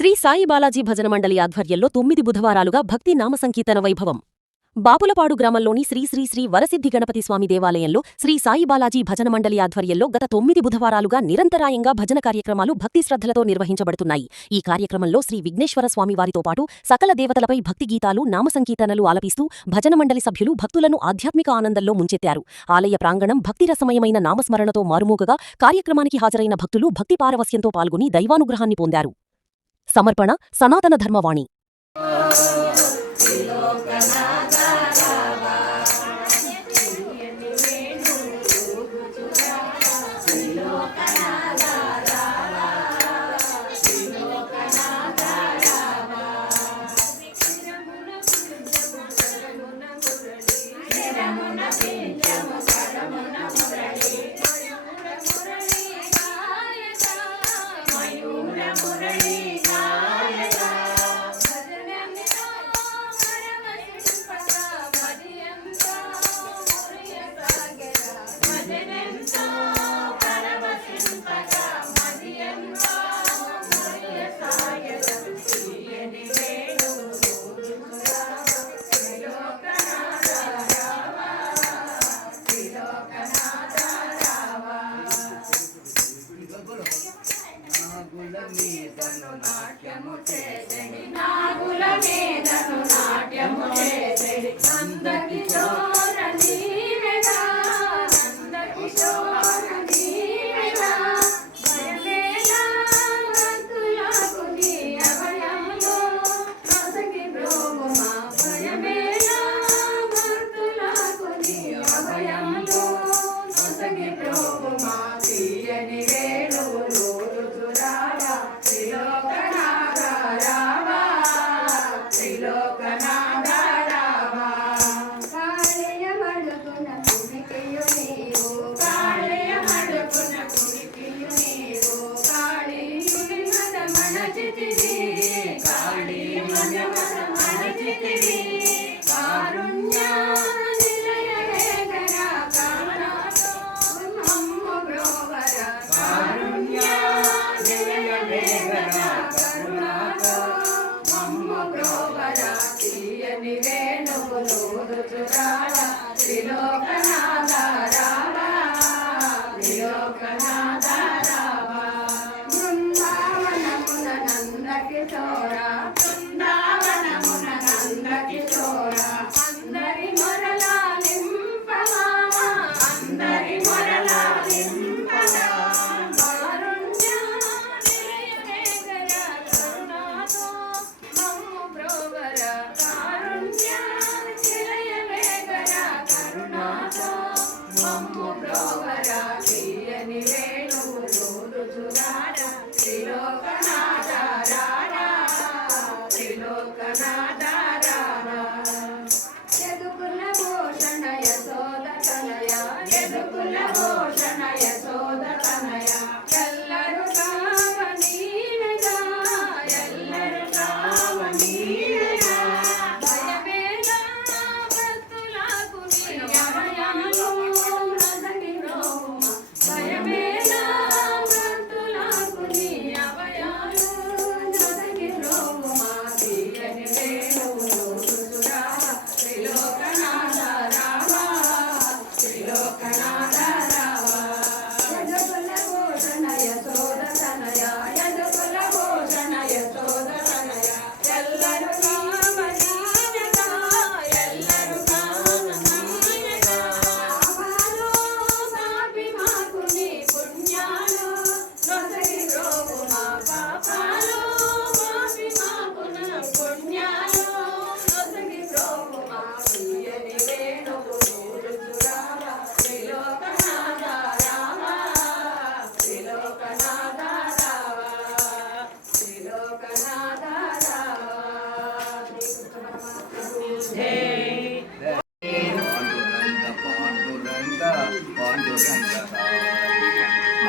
శ్రీ సాయి బాలాజీ భజన మండలి ఆధ్వర్యంలో 9 బుధవారాలుగా భక్తి నామసంకీర్తన వైభవం. బాపులపాడు గ్రామంలోని శ్రీ శ్రీ శ్రీ వరసిద్ధి గణపతి స్వామి దేవాలయంలో శ్రీ సాయి బాలాజీ భజన మండలి ఆధ్వర్యంలో గత 9 బుధవారాలుగా నిరంతరాయంగా భజన కార్యక్రమాలు భక్తి శ్రద్ధలతో నిర్వహించబడుతున్నాయి. ఈ కార్యక్రమంలో శ్రీ విఘ్నేశ్వర స్వామివారితో పాటు సకల దేవతలపై భక్తి గీతాలు నామసంకీర్తనలు ఆలపిస్తూ భజన మండలి సభ్యులు భక్తులను ఆధ్యాత్మిక ఆనందంలో ముంచెత్తారు. ఆలయ ప్రాంగణం భక్తిరసమయమైన నామస్మరణతో మారుమోగగా కార్యక్రమానికి హాజరైన భక్తులు భక్తి పారవస్యంతో పాల్గొని దైవానుగ్రహాన్ని పొందారు. సమర్పణ సనాతన ధర్మవాణి.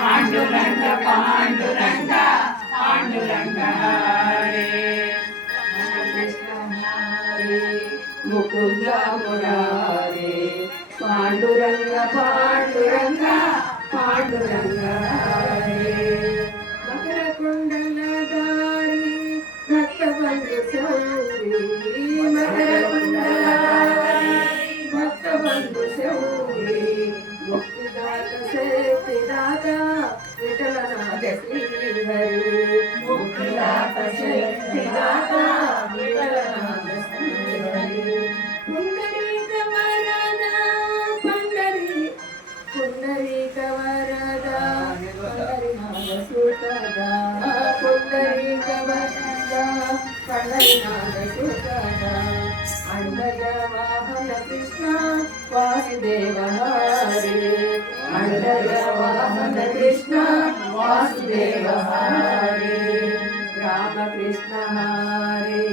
పాండురంగ పాండురంగ పాండురంగ ముకుంద మురారే పాండురంగ పాండురంగ పాండురంగ మకర కుండలధారి బంధు శౌరి మకరకుండలారి భక్త బంధు శౌరి ముక్తిదాత శక్తిదాత విఠలనాథ శ్రీహరి ముక్తిదాత శక్తిదాత విఠలనాథ శ్రీహరి పుండరీక వరద పుండరీక వరద పండరినాథ సుతదా పుండరీక వరద పండరినాథ సుతదా అండజ వాహన కృష్ణ వాసుదేవ హరి అండజ వాహన కృష్ణ వాసుదేవ హరి రామకృష్ణ హరి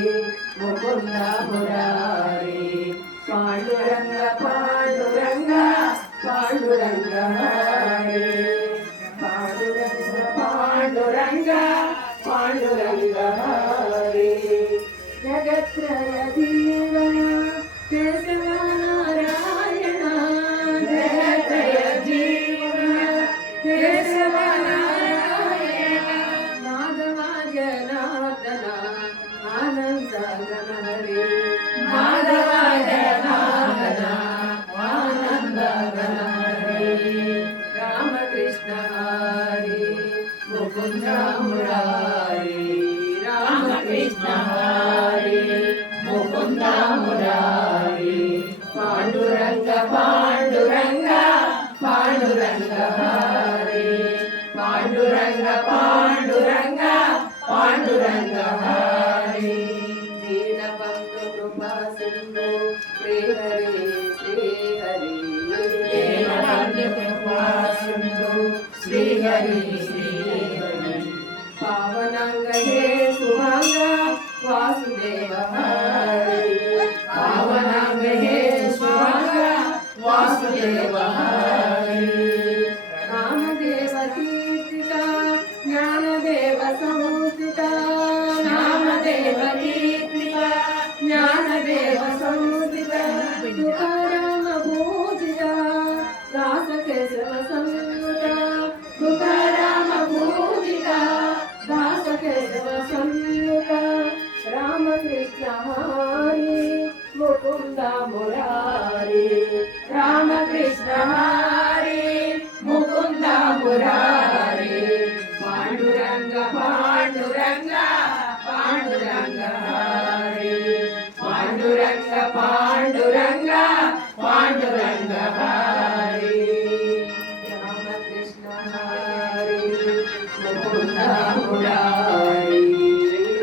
ముకుంద మురారి పాండురంగ పాండురంగ పాండురంగ హరి పాండురంగ పాండురంగ పాండురంగ హరి జగత్రయ జీవన కేశవ నారాయణ జగత్రయ జీవన కేశవ నారాయణ మాధవ జనార్దన ఆనంద గణహరి మాధవ జనార్దన ఆనంద గణహరి రామకృష్ణ హరి ముకుంద మురారి రామకృష్ణ హరి ముకుంద మురారి పాండురంగ పాండురంగ పాండురంగ హరి పాండురంగ పాండురంగ పాండురంగ హరి దీనబంధు కృపా సింధు శ్రీహరి శ్రీహరి దీనబంధు కృపా సింధు శ్రీహరి శ్రీహరి పావనంగ హే సుభంగ వాసుదేవ హరి పావనంగ హే సుభంగ వాసుదేవ హరి నామదేవ కీర్తిత జ్ఞానదేవ సంస్థిత నామదేవ కీర్తిత జ్ఞానదేవ సంస్థిత తుకారామ పూజిత దాస కేశవ సంయుత తుకారామ పూజిత దాస కేశవ సంయుత రామకృష్ణ హరి ముకుంద మురారి రామకృష్ణ హరి ముకుంద మురారి పాండురంగ పాండురంగ పాండురంగ హరి పాండురంగ పాండురంగ పాండురంగ హరి రామకృష్ణ హరి ముకుంద మురారి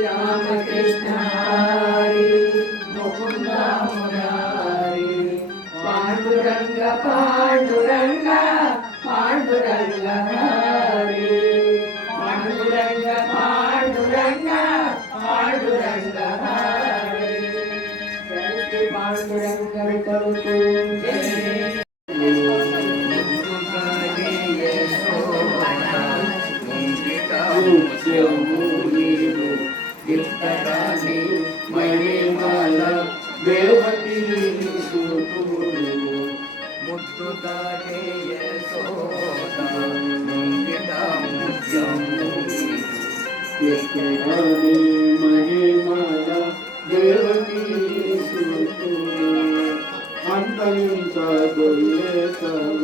రామకృష్ణ హరి ముకుంద మురారి పాండురంగ పాండురంగ పాండురంగ హరి పాండురంగ పాండురంగ పాండురంగ హరి జయ పాండురంగ విఠలుకు గిట్టరాని మణిమాల దేవతి సుతుడు ముత్తు తాటే యశోద ముంగిట ముత్యము గిట్టరాని మణిమాల దేవతి సుతుడు అంతరించగొల్లే కల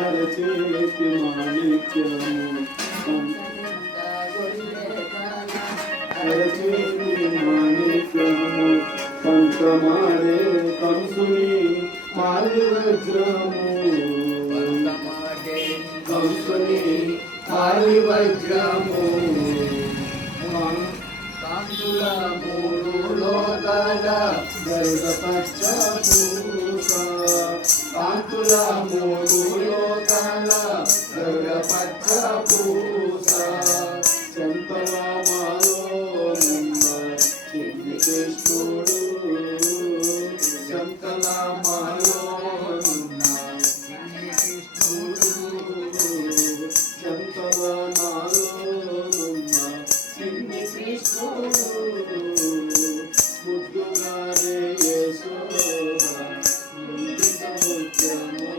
అరచేతి మాణిక్యము అరచేతి మాణిక్యము కంకమాడే కంసుని మాలి వజ్రము కంసుని మాలి వజ్రము కాంతుల మూడు లోకాల గరుడ పచ్చ పూస కాంతుల మూడు లోకాల గరుడ పచ్చ పూస చంతమాలో నిన్న చిన్ని కృష్ణుడు చంతమాలో నిన్న చిన్ని కృష్ణుడు చంతమాలో నిన్న చిన్ని కృష్ణుడు ముద్దుగానే యశోద ముంగిట ముత్యము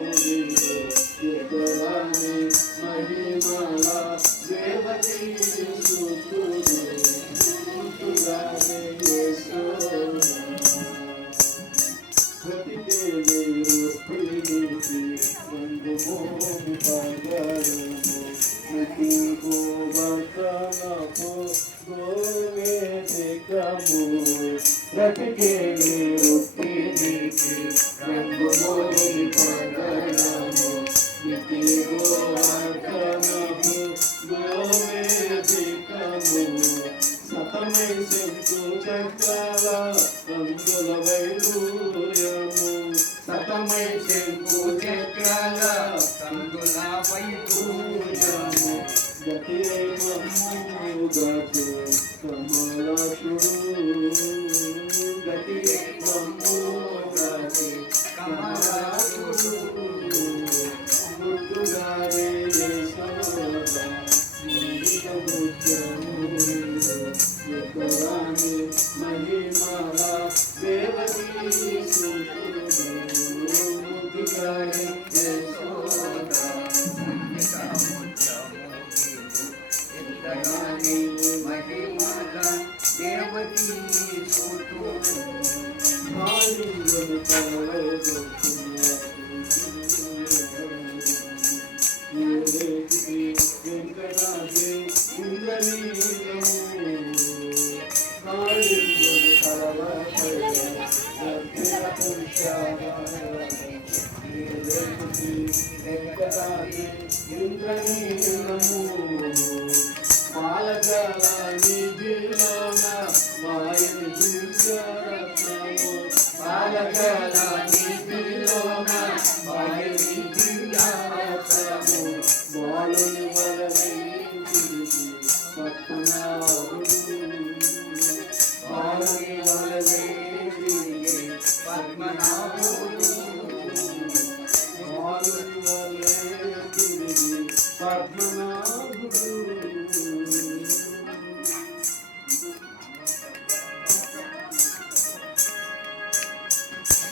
బ్రతికేది ఉత్తినికి రంగుమోని పగడము నితిగో అర్కమము గోవేదికము సతమై శంకు చక్రాల రంగుల వైడూర్యము సతమై శంకు చక్రాల రంగుల వైడూర్యము గతి మమ్ము గతి కమలాసుడు గతి మమ్ము గతి కమలాసుడు గుర్తుగారే యశోద జీవిత ముఖ్యము ఎక్కరాని మహిమాల దేవతీ సుతుడు ముద్దుగారే యశోద ఎక్కరాని మహిమాల దేవతీ సుతుడు మాలింగము వెంకటాద్రి ఇంద్రనీలము మాలింగము వెంకటాద్రి ఇంద్రనీలము మాలజాల నిధిలోన మాయని దివ్యరత్నము మాలజాల నిధిలోన మాయని దివ్యరత్నము బాలుని వలనే తిరిగి పద్మనాభుడు బాలుని వలనే తిరిగి పద్మనాభుడు బాలుని వలనే తిరిగి పద్మనాభుడు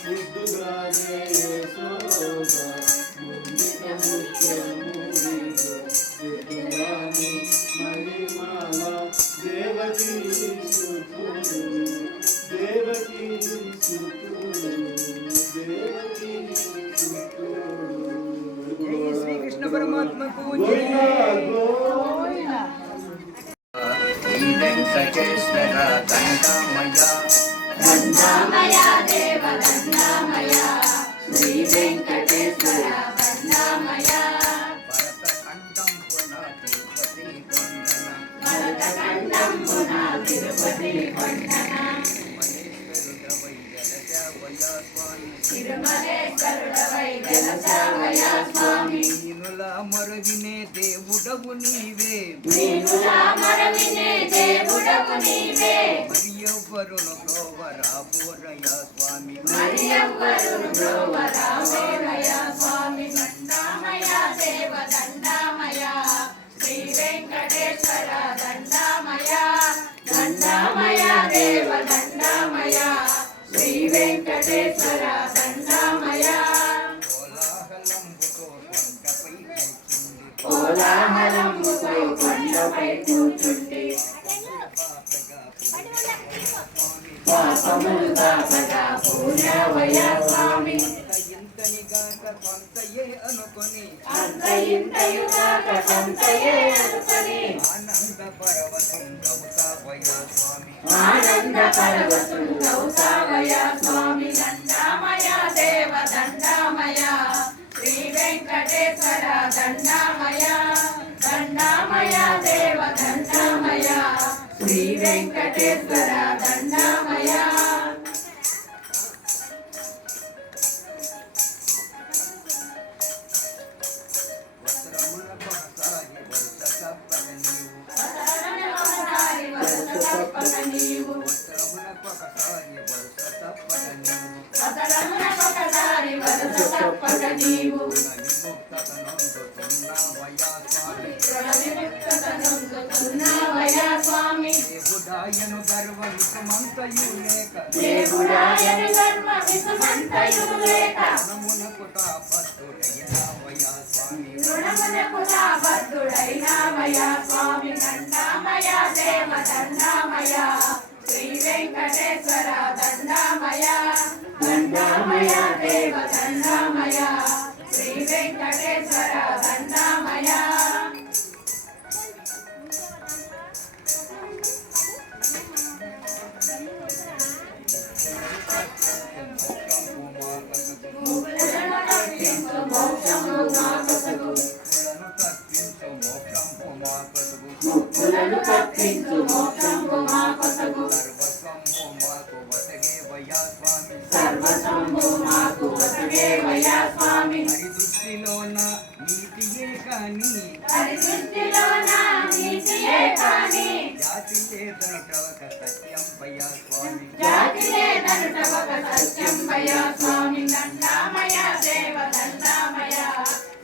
ముద్దుగానే యశోద ముందుక ముఖ్యము ఎదురాని మహిమాల దేవకీ సుతుడు దేవకీ సుతుడు దేవకీ సుతుడు శ్రీకృష్ణ పరమాత్మకు శ్రీ వెంకటేశ్వర దండమయ దండామయ దేవ దండామయ శ్రీ వెంకటేశ్వర దండామయ భరతఖండం పునః తిరుపతి కొండన భరతఖండం పునః తిరుపతి కొండన మహేశ్వరుడవై జలజావయ స్వామి తిరుమలేశ్వరుడవై జలసావయ స్వామి దీనుల మరువినే దేవుడవు నీవే దీనులా మరవినే దేవుడవు నీవే మరి ఎవ్వరును గోవరాబోరయ స్వామి మరి ఎవ్వరును బ్రోవరావోరయ స్వామి దండామయ దేవ దండామయ శ్రీ వెంకటేశ్వర దండామయ దండామయ దేవ దండామయ శ్రీ వెంకటేశ్వర దండామయ కోలాహలంబుతో కొండపై కూర్చుండి పాపములు దాపగా పూజావయ స్వామి ఇంతనిగాక కొంతయే అనుకొని అంత ఇంతయుగాక కొంతయే అనుకొని ఆనంద పరవశం గౌతావయ స్వామి ఆనంద పరవశుండౌతావయ స్వామి దండామయ దేవ దండామయ శ్రీ వెంకటేశ్వర దండామయ దండామయ దేవ దండామయ శ్రీ వెంకటేశ్వర దండామయ వస్త్రముల కొనసాగి వరుస తప్పక నీవు తప్పక నీవు వస్త్రములకొకసారి వరుస తప్పక నీవు అతరమునకొకసారి వరస తప్పక నీవు విముక్తతనొందుతున్నావయ స్వామి దేవుడాయను గర్వ విషమంతయు లేక దేవుడాయని ధర్మ విసుమంతయు లేక మనమునకు తాపత్తుడైనావయ స్వామి రుణమునకు తాబద్ధుడైనావయ స్వామి దండామయ దేవ దండామయ శ్రీ వెంకటేశ్వర దండామయ దండామయ దేవ దండామయ శ్రీ వెంకటేశ్వర దండామయ సత్యం భయ స్వామి జాతి లేదనుట ఒక సత్యంబయ స్వామి దండామయ దేవ దండామయ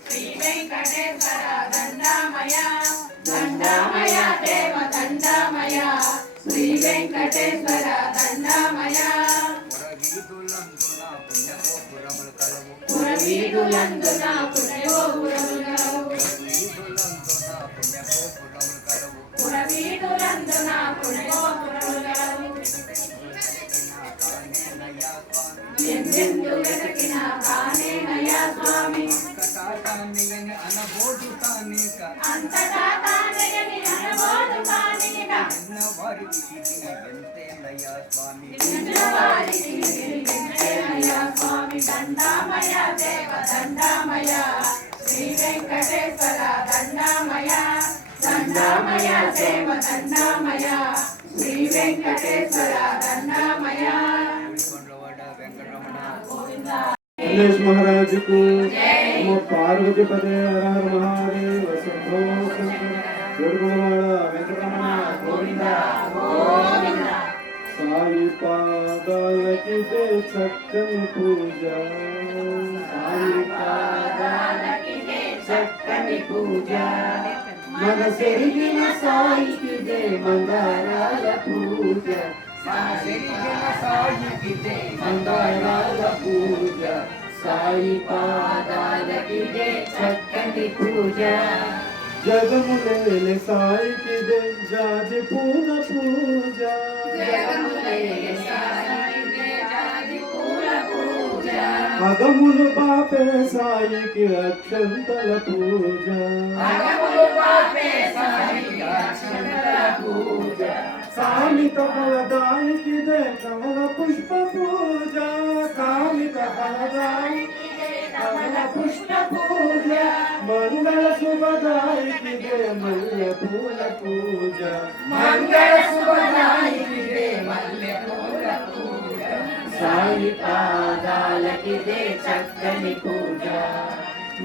శ్రీ వెంకటేశ్వర దండామయ దండామయ దేవ దండామయ శ్రీ వెంకటేశ్వర దండామయ పురవీధులందున పుణ్యగోపురములు కలవు పురవీధులందున పుణ్యగోపురములు కలవు ఎందెందు వెతకిన కానేనయ్యా స్వామి అనబోదు తానిక అంతటా తానయ్యని అనబోదు తానిక వారికి ఎంతేనయ్యా స్వామి నిన్నవారికి వెంకటేశయ్యా స్వామి దండామయ దేవ దండామయ శ్రీ వెంకటేశ్వర దండామయ దండామయ దేవ దండామయ శ్రీ వెంకటేశ్వర దండామయ కొండవాడ వెంకటరమణ गणेश महाराज को नमो पार्वती पते हर हर महादेव शंभो शंकर गुरुगुणवाड़ा वेंकटरमण गोविंदा साई पादालकी दे चक्कनि पूजा साई पादालकी दे चक्कनि पूजा मन सेरिगिन साईకి దే మంగళాల పూజ మంగళాల పూజ సాయి పాదాలకి దే చక్కని పూజ జగములేలే సాయికి దే జాజి పూల పూజ జగములేలే సాయికి దే జాజి పూల పూజ అగములు పాపే సాయికి అక్షంతల పూజ అగములు పాపే సాయికి అక్షంతల పూజ కామిత ఫలదాయికి దే కమల పుష్ప పూజ కామిత ఫలదాయికి దే కమల పుష్ప పూజ మంగళ శుభదాయికి దే మల్లె పూల పూజ మంగళ శుభదాయికి దే మల్లె పూల పూజ సాయి పాదాలకి దే చక్కని పూజ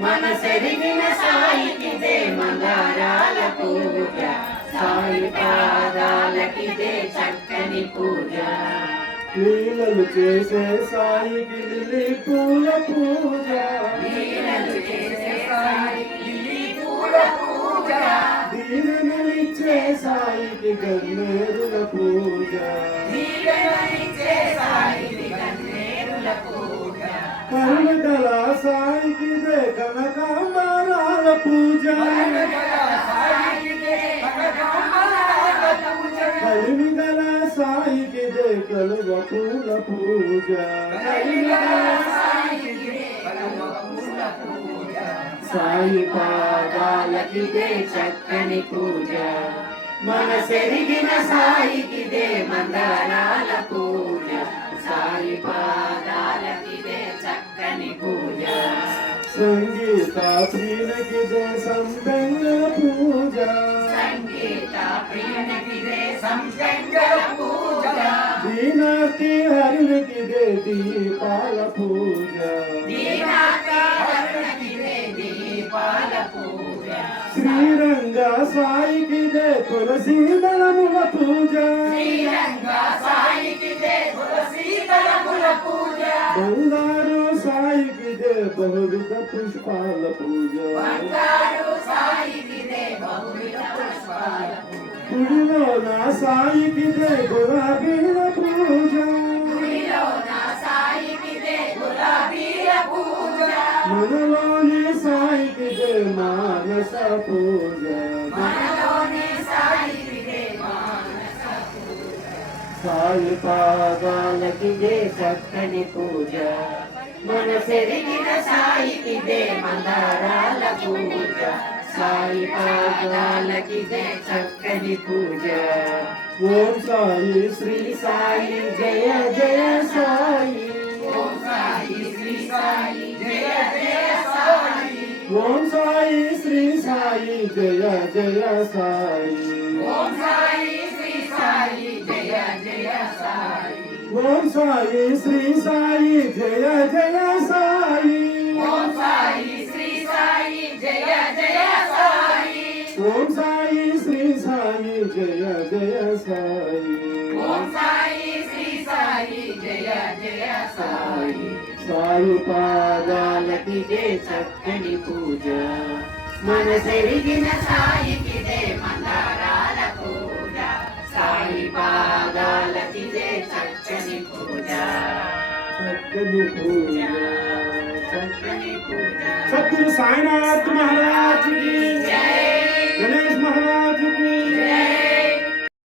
మనసెరిగిన సాయికి దే మంగళాల పూజ సాయి పాదాలకి దే చక్కని పూజ లీలలు చేసే సాయికి లిల్లీ పూల పూజ లీలలు చేసే సాయికి లిల్లీ పూల పూజ దీనెనలిచ్చే సాయికి గన్నేరుల పూజ దీవెనలిచ్చే సాయికి గన్నేరుల పూజ కరుణగల సాయికి దే కనకాంబరాల పూజ కలిమిగల సాయికి దే కలువ పూల పూజ సాయి పాదాలకి దే చక్కని పూజ మనసెరిగిన సాయికి దే మంగళాల పూజ సాయి పాదాలకి దే చక్కని పూజ సంగీత ప్రియునికి దే సంపెంగళ పూజ సంగీత ప్రియునికి దే సంపెంగళ పూజ దీనాతి హరునికి దే దీపాల పూజ దీనాతి హరునికి దే దీపాల పూజ శ్రీరంగ సాయికి దే తులసీ దళముల పూజ శ్రీరంగ సాయికి దే తులసీ దళముల పూజ బంగారు సాయికి దే బహువిధ పుష్పాల పూజ బంగారు సాయికి దే బహువిధ పుష్పాల పూజ గుడిలో నా సాయికి దే గులాబీల పూజ గుడిలో నా సాయికి దే గులాబీల పూజ మనలోని సాయికి దే మానస పూజ మనలోని సాయికి దే మానస పూజ సాయి పాదాలకి దే చక్కని పూజ మనసెరిగిన సాయికి దే మందారాల పూజ సాయి పాదాలకి దే చక్కని పూజ ఓం సాయి శ్రీ సాయి జయ జయ సాయి ఓం సాయి శ్రీ సాయి జయ జయ సాయి ఓం సాయి శ్రీ సాయి జయ జయ సాయి ఓం సాయి శ్రీ సాయి జయ జయ సాయి ఓం సాయి శ్రీ సాయి జయ జయ సాయి ఓం సాయి శ్రీ సాయి జయ జయ సాయి ఓం సాయి శ్రీ సాయి జయ జయ సాయి సాయి సాయి పాదాలకిదే చక్కని పూజ మనసెరిగిన సాయికిదే మందారాల పూజ సాయి పాదాలకిదే చక్కని పూజ చక్కని పూజ చక్కని పూజ సద్గురు సాయినాథ్ మహారాజ్ की